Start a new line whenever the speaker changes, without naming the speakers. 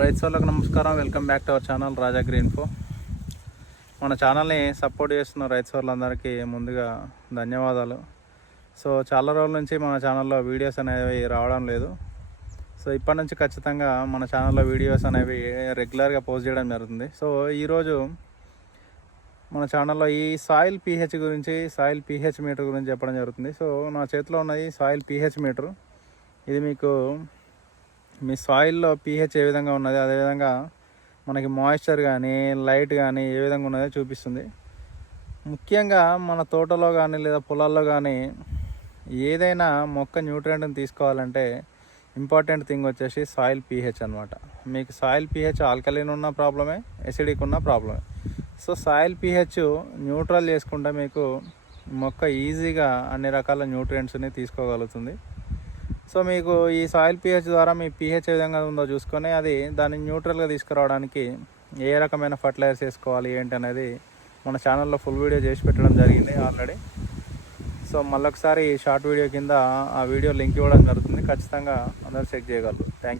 రైతులకు నమస్కారం. Welcome back to our channel Raja green ఫో మన ఛానల్ని సపోర్ట్ చేస్తున్న రైతు సోర్లందరికీ ముందుగా ధన్యవాదాలు. సో చాలా రోజుల నుంచి మన ఛానల్లో వీడియోస్ అనేవి రావడం లేదు. సో ఇప్పటి నుంచి ఖచ్చితంగా మన ఛానల్లో వీడియోస్ అనేవి రెగ్యులర్గా పోస్ట్ చేయడం జరుగుతుంది. సో ఈరోజు మన ఛానల్లో ఈ సాయిల్ పీహెచ్ గురించి సాయిల్ పీహెచ్ మీటర్ గురించి చెప్పడం జరుగుతుంది. సో నా చేతిలో ఉన్నది సాయిల్ పీహెచ్ మీటర్. ఇది మీకు మీ సాయిల్లో పీహెచ్ ఏ విధంగా ఉన్నది అదేవిధంగా మనకి మాయిశ్చర్ కానీ లైట్ కానీ ఏ విధంగా ఉన్నదో చూపిస్తుంది. ముఖ్యంగా మన తోటలో కానీ లేదా పొలాల్లో కానీ ఏదైనా మొక్క న్యూట్రియంట్ని తీసుకోవాలంటే ఇంపార్టెంట్ థింగ్ వచ్చేసి సాయిల్ పీహెచ్ అనమాట మీకు సాయిల్ పీహెచ్ ఆల్కలీన్ ఉన్న ప్రాబ్లమే ఎసిడిక్ ఉన్న ప్రాబ్లమే సో సాయిల్ పీహెచ్ న్యూట్రల్ చేసుకుంటే మీకు మొక్క ఈజీగా అన్ని రకాల న్యూట్రియంట్స్ని తీసుకోగలుగుతుంది. సో మీకు ఈ సాయిల్ పీహెచ్ ద్వారా మీ పిహెచ్ ఏ విధంగా ఉందో చూసుకొని అది దాన్ని న్యూట్రల్గా తీసుకురావడానికి ఏ రకమైన ఫర్టిలైజర్స్ వేసుకోవాలి ఏంటి అనేది మన ఛానల్లో ఫుల్ వీడియో చేసి పెట్టడం జరిగింది ఆల్రెడీ సో మళ్ళొకసారి షార్ట్ వీడియో కింద ఆ వీడియో లింక్ ఇవ్వడం జరుగుతుంది. ఖచ్చితంగా అందరూ చెక్ చేయగలరు.